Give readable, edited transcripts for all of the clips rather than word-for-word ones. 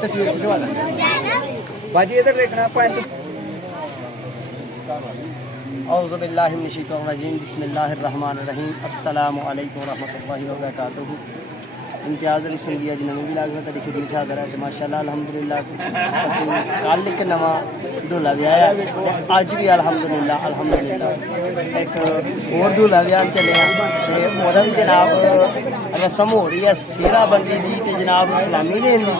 तस्वीर खिंचवा बाजी इधर देखना पॉइंट। औज़ु बिल्लाहि मिनश शैतानिर रजीम बिस्मिल्लाहिर रहमानिर रहीम अस्सलामु अलैकुम व रहमतुल्लाहि व बरकातुहू। इम्तियाज़ अली सिंधिया जी नवी विलाग में तरीके दी हाज़र है माशाअल्लाह अल्हम्दुलिल्लाह। असीं कल एक नवा दूल्हा विआया ते अज भी अल्हम्दुलिल्लाह एक होर दूल्हा विआहन चले ते ओहदा भी जनाब रस्म हो रही है सेहरा बंदी दी ते जनाब सलामी देन दी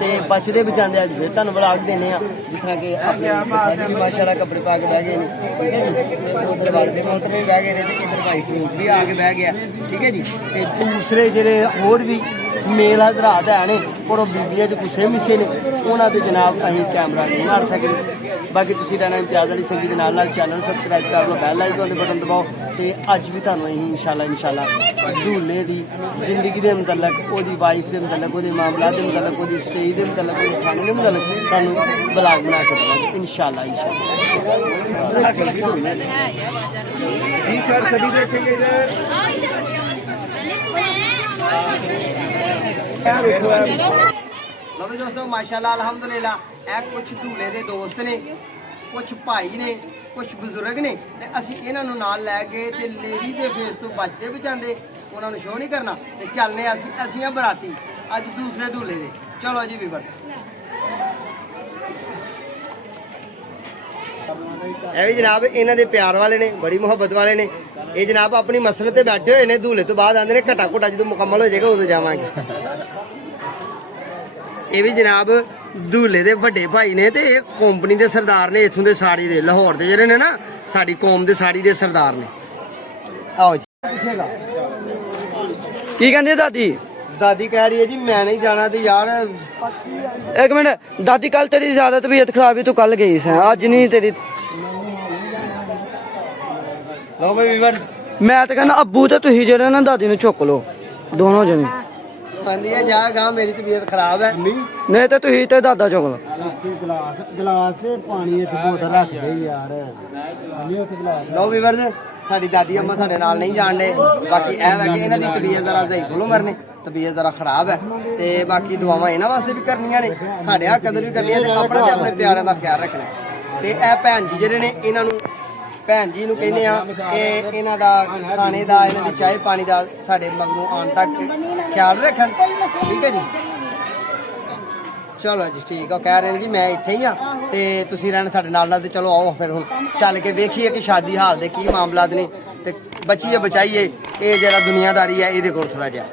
ते बचदे बचांदे अज फिर तुहानूं विलाग देने आ जिस तरह कि अपने माशाअल्लाह कपड़े पा के बह गए ने उधर वाले मोहतरम भी बह गए ने ते इधर भाई फ्रूट भी आके बह गया ठीक है जी। ते दूसरे जेह्ड़े होर भी मेल हजरात है ने और बीबियां च गुस्से मिस्से ने उन्होंने तो जनाब अं कैमरा नहीं मार सकते। बाकी तुम रहना इम्तियाज़ अली सिंधी के नाल चैनल सबसक्राइब कर लो बैल लाइक होंगे बटन दबाओ तो अज भी तुहानूं इंशाल्लाह दूल्हे की जिंदगी के मतलब वो वाइफ के मतलब वो मामला के मतलब वो स्टेज के मतलब वो खाने के मतलब तुहानूं ब्लॉग बना के देवांगे इंशाल्लाह। लो भी दोस्तों माशाल्लाह अल्हम्दुलिल्लाह ए कुछ दूल्हे दे दोस्त ने कुछ भाई ने कुछ बुजुर्ग ने ते असीं इन्हां नूं नाल लै के ते लेडी दे फेस तो बचदे बचांदे उन्हां नूं शो नहीं करना ते चलने असीं आ बराती अज दूसरे दूल्हे दे। चलो जी व्यूअर्स ए भी जनाब इन्हां दे प्यार वाले ने बड़ी मुहब्बत वाले ने ये जनाब अपनी मसले ते बैठे हुए ने दूल्हे तो बाद आंदे ने घटा घुटा जो मुकम्मल हो जाएगा उदों जावांगे। ये भी जनाब दूल्हे दे वड्डे भाई ने ते कंपनी दे सरदार ने इत्थों दे साड़ी दे लाहौर दे जेह्ड़े ने ना साड़ी कौम दे साड़ी दे सरदार ने। आओ जी की कहंदे दादी दादी कह रही है जी मैं नहीं जाना तो यार एक मिनट दादी कल तेरी ज्यादा तबीयत खराब है तू कल गई है अज नहीं तेरी। लो भाई व्यूअर्स मैं तो कहना अब्बू तो तुही जेह्ड़े ना दादी नूं चुक लो दोनों जने कहंदी है जा गा मेरी तबीयत खराब है नहीं तो तुही ते दादा चुक लो। गिलास ते पानी इत्थे बोतल रख दे यार। लो व्यूअर्स साडी दादी अम्मा साडे नाल नहीं जान दे बाकी ऐ है कि इन्हां दी तबीयत जरा ज़ईफ़ उमर ने तबीयत जरा खराब है ते बाकी दुआवां इन्हां वास्ते भी करनियां ने साडे हक कदर भी करनियां ते अपना ते अपने प्यारें दा ख्याल रखना ते ऐ भैन जी जेह्ड़े ने इन्हां नूं भैन जी नूं कहने आ कि इन्हां दा खाने दा इन्हां दी चाय पानी दा साडे मगरों आउण तक ख्याल रखन ठीक है जी। चलो जी ठीक है कह रहे हैं जी मैं इत्थे ही हाँ ते तुसीं रहना साडे नाल नाल ते चलो आओ फिर हुण चल के वेखिए कि शादी हाल दे की मामलात ने ते बचिए बचाइए ये जरा दुनियादारी है ये कोल थोड़ा जिहा।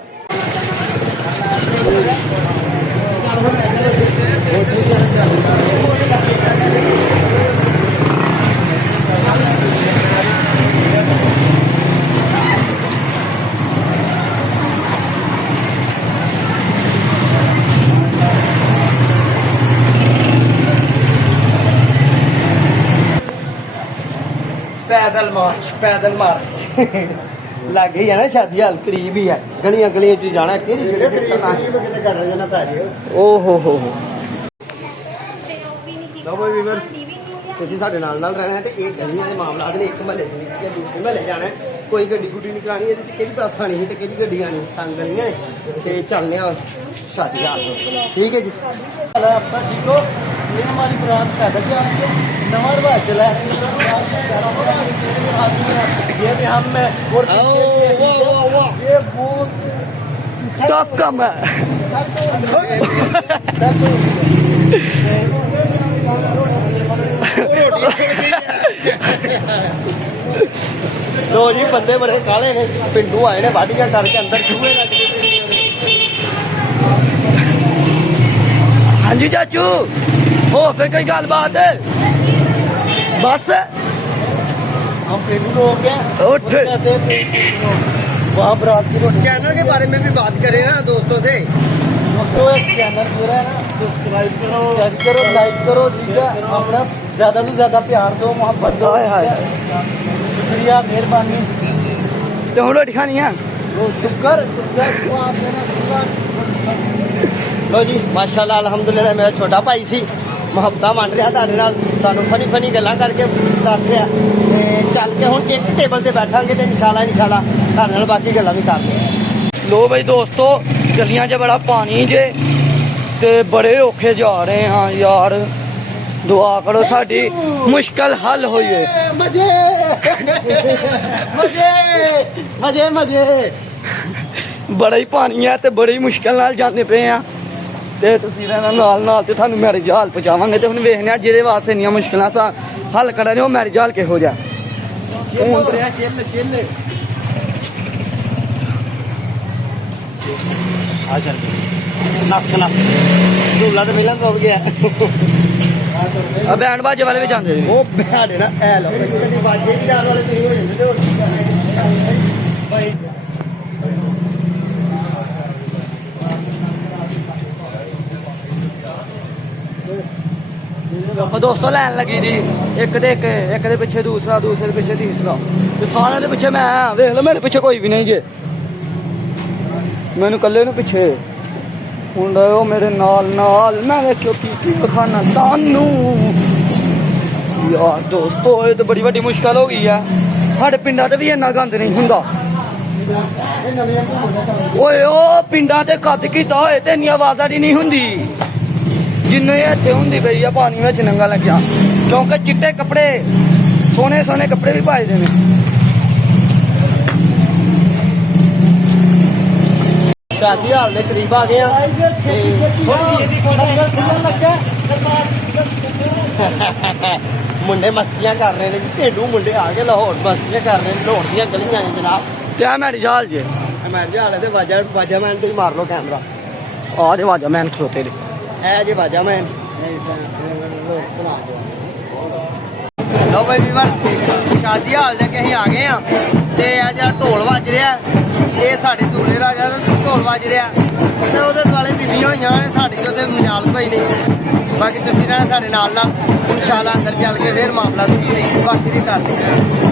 पैदल मार लागे ही है ना शादी हाल करीब ही है गलियां गलियां च जाना ओहो हो तुसीं साडे नाल रहना है ते एक गलियां दे मामलात ने एक महल्ले च निकल दूसरे महल्ले जाना है कोई गड्डी गुड्डी नहीं करानी एह्दे च केह्ड़ी बस आनी ही ते केह्ड़ी गड्डी आनी तंग गलियां ते चलने आं शादी हाल ठीक है जी। अपना ठीक हो ये हमारी बरात पैदल जा रही है नवा रिवाज चला है ये भी हम में और ये बहुत टफ कम है। लो जी बंदे बड़े काले ने पिंडू आए ने वाडियां करके अंदर चूहे लग गए। हाँ जी चाचू हो फिर कोई गलबात बस हम पिंडू लोग हैं उठ वहाँ बरात की चैनल के बारे में भी बात करें ना दोस्तों से। दोस्तों एक चैनल पूरा है ना सब्सक्राइब करो लाइक करो ठीक है अपना ज़्यादा से ज़्यादा प्यार दो मोहब्बत दो शुक्रिया मेहरबानी। तो हम रोटी खानी है लो जी माशाल्लाह अल्हम्दुलिल्लाह मेरा छोटा भाई सी ਮੁਹੱਬਤਾਂ ਵੰਡ ਰਿਹਾ ਤੁਹਾਡੇ ਨਾਲ, ਤੁਹਾਨੂੰ ਫਨੀ ਗੱਲਾਂ ਕਰਕੇ ਦੱਸ ਰਿਹਾ। ਤੇ ਚੱਲ ਕੇ ਹੁਣ ਇੱਕ ਟੇਬਲ ਤੇ ਬੈਠਾਂਗੇ ਤੇ ਇਨਸ਼ਾਅੱਲਾ ਤੁਹਾਡੇ ਨਾਲ ਬਾਕੀ ਗੱਲਾਂ ਵੀ ਕਰਦੇ। ਲੋ ਬਈ ਦੋਸਤੋ, ਗਲੀਆਂ 'ਚ ਬੜਾ ਪਾਣੀ ਜੇ ਤੇ ਬੜੇ ਔਖੇ ਜਾ ਰਹੇ ਹਾਂ ਯਾਰ। ਦੁਆ ਕਰੋ ਸਾਡੀ ਮੁਸ਼ਕਲ ਹੱਲ ਹੋਈਏ। ਮਜ਼ੇ ਮਜ਼ੇ ਮਜ਼ੇ ਮਜ਼ੇ। ਬੜਾ ਹੀ ਪਾਣੀ ਹੈ ਤੇ ਬੜੀ ਮੁਸ਼ਕਲ ਨਾਲ ਜਾਂਦੇ ਪਏ ਆ ਤੇ ਤਸਵੀਰਾਂ ਨਾਲ ਤੇ ਤੁਹਾਨੂੰ ਮੈਰਿਜ ਹਾਲ ਪਹੁੰਚਾਵਾਂਗੇ। ਤੇ ਹੁਣ ਵੇਖਦੇ ਆ ਜਿਹਦੇ ਵਾਸਤੇ ਇੰਨੀਆਂ ਮੁਸ਼ਕਲਾਂ ਸਾ ਹੱਲ ਕਰਾਂਗੇ ਉਹ ਮੈਰਿਜ ਹਾਲ ਕਿਹੋ ਜਿਹਾ। ਚਿੱਲ ਆ ਚੱਲ ਨਸ ਝੂਲਾ ਤਾਂ ਪਹਿਲਾਂ ਤੋਂ ਗਿਆ। ਆ ਬੈਂਡ ਬਾਜੇ ਵਾਲੇ ਵੀ ਜਾਂਦੇ ਨੇ। ਉਹ ਬੈਠੇ ਨਾ ਐ ਲੋ ਕਦੀ ਬਾਜੇ ਵੀ ਜਾਣ ਵਾਲੇ ਤੁਸੀਂ ਹੋ ਜਾਂਦੇ ਤੇ ਹੋਰ ਕੀ ਕਰਨਾ ਭਾਈ। ਦੇਖੋ ਦੋਸਤੋ ਲੈਣ ਲੱਗੀ ਜੀ, ਇੱਕ ਦੇ ਪਿੱਛੇ ਦੂਸਰੇ ਦੇ ਪਿੱਛੇ ਤੀਸਰਾ ਤੇ ਸਾਰਿਆਂ ਦੇ ਪਿੱਛੇ ਮੈਂ ਵੇਖ ਲਓ, ਮੇਰੇ ਪਿੱਛੇ ਕੋਈ ਵੀ ਨਹੀਂ ਜੇ, ਮੈਨੂੰ ਇਕੱਲੇ ਨੂੰ ਪਿੱਛੇ ਹੁੰਦਾ ਉਹ ਮੇਰੇ ਨਾਲ ਮੈਂ ਵੇਖਿਓ ਕੀ ਵਿਖਾਣਾ ਤੁਹਾਨੂੰ ਯਾਰ। ਦੋਸਤੋ ਇਹ ਤਾਂ ਬੜੀ ਵੱਡੀ ਮੁਸ਼ਕਲ ਹੋ ਗਈ ਆ। ਸਾਡੇ ਪਿੰਡਾਂ ਤੇ ਵੀ ਇੰਨਾ ਗੰਦ ਨਹੀਂ ਹੁੰਦਾ। ਓਏ ਉਹ ਪਿੰਡਾਂ ਤੇ ਕੱਦ ਕੀਤਾ ਹੋਏ ਤੇ ਇੰਨੀ ਆਵਾਜ਼ਾਂ ਨਹੀਂ ਹੁੰਦੀ ਜਿੰਨੇ ਇੱਥੇ ਹੁੰਦੀ ਪਈ ਆ ਪਾਣੀ ਵਿੱਚ ਨੰਗਾ ਲੱਗਿਆ, ਕਿਉਂਕਿ ਚਿੱਟੇ ਕੱਪੜੇ ਸੋਹਣੇ ਕੱਪੜੇ ਵੀ ਪਾਏ ਦੇ ਨੇ। ਸ਼ਾਦੀ ਹਾਲ ਦੇ ਕਰੀਬ ਆ ਗਏ ਆ ਮੁੰਡੇ ਮਸਤੀਆਂ ਕਰ ਰਹੇ ਨੇ ਜੀ, ਢੇਡੂ ਮੁੰਡੇ ਆ ਗਏ ਲਾਹੌਰ ਮਸਤੀਆਂ ਕਰ ਰਹੇ ਨੇ ਲਾਹੌਰ ਦੀਆਂ ਗਲੀਆਂ ਨੇ ਜਨਾਬ। ਤੇ ਆ ਮੈਰਿਜ ਹਾਲ ਜੇ, ਮੈਰਿਜ ਹਾਲ ਤੇ ਵਾਜਾ ਮੈਨ ਤੁਸੀਂ ਮਾਰ ਲਓ ਕੈਮਰਾ। ਆ ਦੇ ਵਾਜਾ ਮੈਨ ਖਲੋਤੇ ਨੇ, ਇਹ ਜੇ ਵਾਜਾ ਮੈਨ ਲਓ ਬਈ ਵੀਵਰ, ਸ਼ਾਦੀ ਹਾਲ ਦੇ ਕੇ ਅਸੀਂ ਆ ਗਏ ਆ ਤੇ ਆ ਜਿਹੜਾ ਢੋਲ ਵੱਜ ਰਿਹਾ ਇਹ ਸਾਡੇ ਦੂਲੇ ਰਾਜਾ ਦਾ ਢੋਲ ਵੱਜ ਰਿਹਾ ਤੇ ਉਹਦੇ ਦੁਆਲੇ ਬੀਬੀਆਂ ਹੋਈਆਂ ਨੇ, ਸਾਡੀ ਤੇ ਉੱਥੇ ਮਜਾਲ ਕੋਈ ਨਹੀਂ। ਬਾਕੀ ਤੁਸੀਂ ਰਹਿਣਾ ਸਾਡੇ ਨਾਲ ਇਨਸ਼ਾਅੱਲਾ ਅੰਦਰ ਚੱਲ ਕੇ ਫਿਰ ਮਾਮਲਾ ਬਾਕੀ ਵੀ ਕਰਦੇ ਹਾਂ।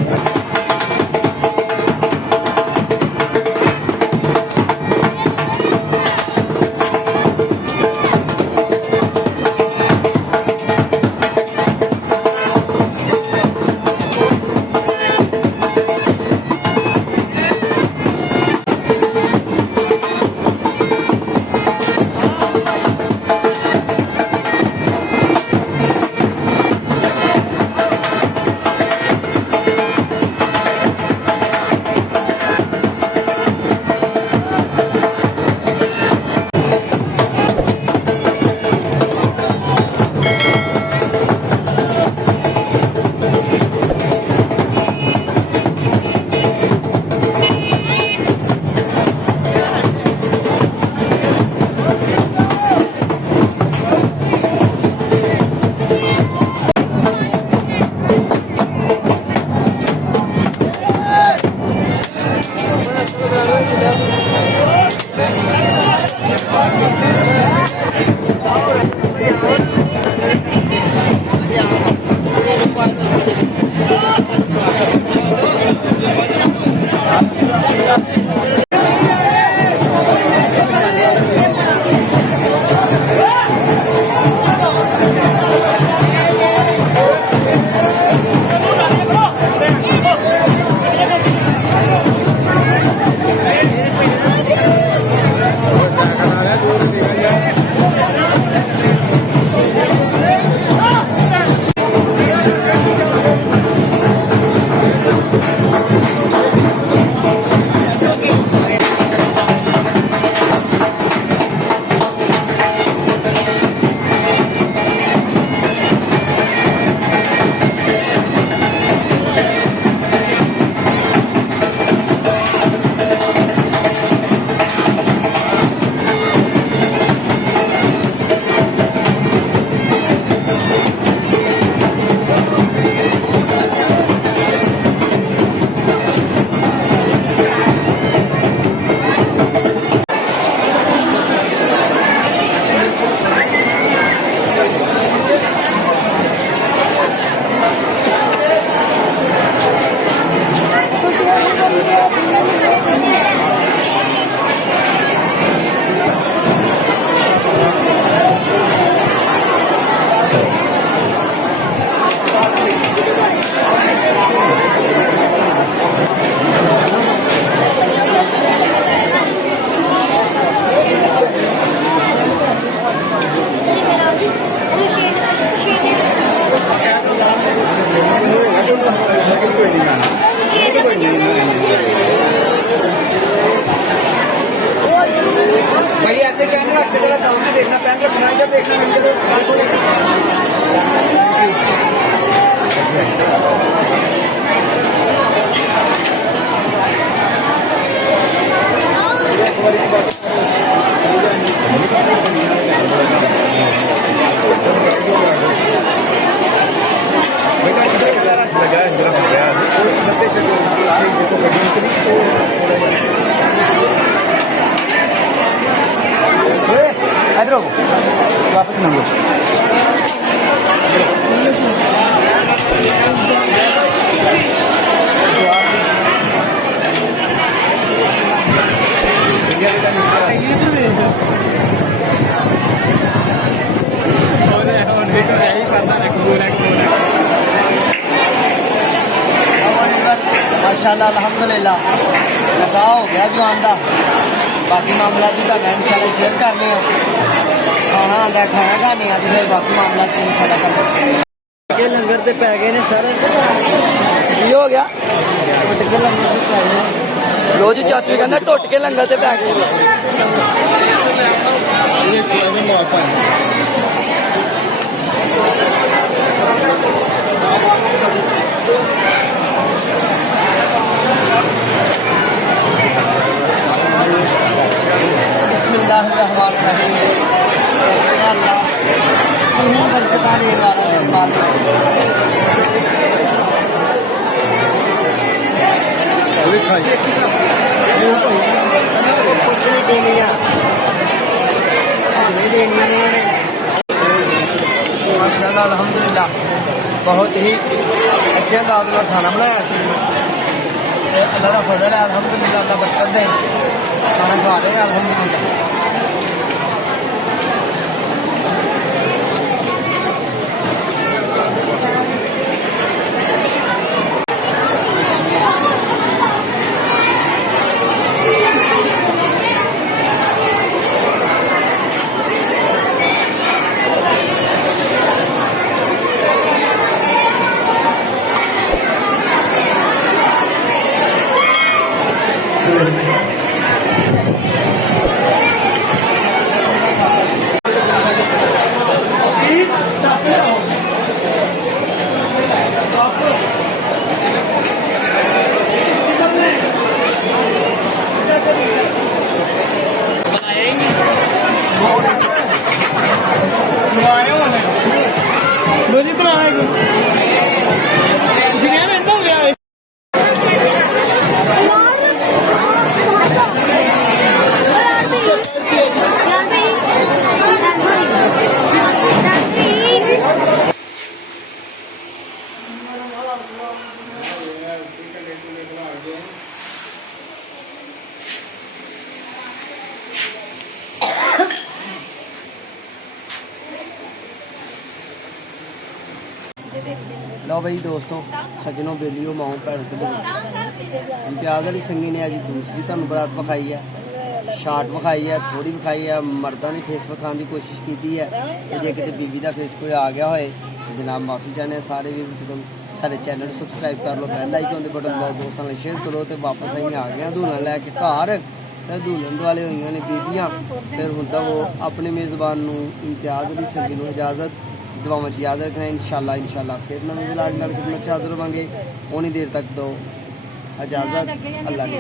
इंशाल्लाह अल्हम्दुलिल्लाह लगा हो गया जो आंदा बाकी मामला जी का इंशाल्लाह शेयर करने हो खाना आंदा खाया खाने तो फिर बाकी मामला इंशाल्लाह करने ये लंगर से पै गए ने सर ਕੀ ਹੋ ਗਿਆ टुट के लंगर से पै गए ਲੋ ਜੀ ਚਾਚੂ ਕਹਿੰਦਾ ਟੁੱਟ ਕੇ ਲੰਗਰ ਤੇ ਪੈ ਗਏ ये छोटा भी मार पाए बिस्मिल्लाहिर्रहमानिर्रहीम या अल्लाह तू ही बरकत देने वाला है मालिक अभी खाइए कुछ नहीं देनी है नहीं देनी है माशाल्लाह अल्हम्दुलिल्लाह बहुत ही अच्छे अंदाज में खाना बनाया सी अल्लाह का फजल है अल्हम्दुलिल्लाह अल्लाह बरकत दे खाना खा रहे हैं अल्हम्दुलिल्लाह लो भाई दोस्तों सज्जनों बेलियो माओ भैन ते इम्तियाज़ अली संगी ने अभी दूसरी तुहानू बरात विखाई है शार्ट विखाई है थोड़ी विखाई है मर्दा ने फेस विखाने की कोशिश की है तो जे कितने बीवी का फेस कोई आ गया होए जनाब माफ़ी चाहने सारे भी सारे चैनल सबसक्राइब कर लो बेल आइकन दे बटन दबाओ दोस्तों ने शेयर करो तो वापस अं आ गए धूना लैके घर फिर धूलन वाले हुई ने बीबियाँ फिर होंदा वो अपने मेज़बान इम्तियाज़ अली संगी इजाज़त दुआवां च याद रखना इंशाल्लाह इंशाल्लाह फिर नਵੇਂ विलाग नाल खिदमत च हाज़र होवांगे उन्नी देर तक दो इजाज़त अल्लाह ने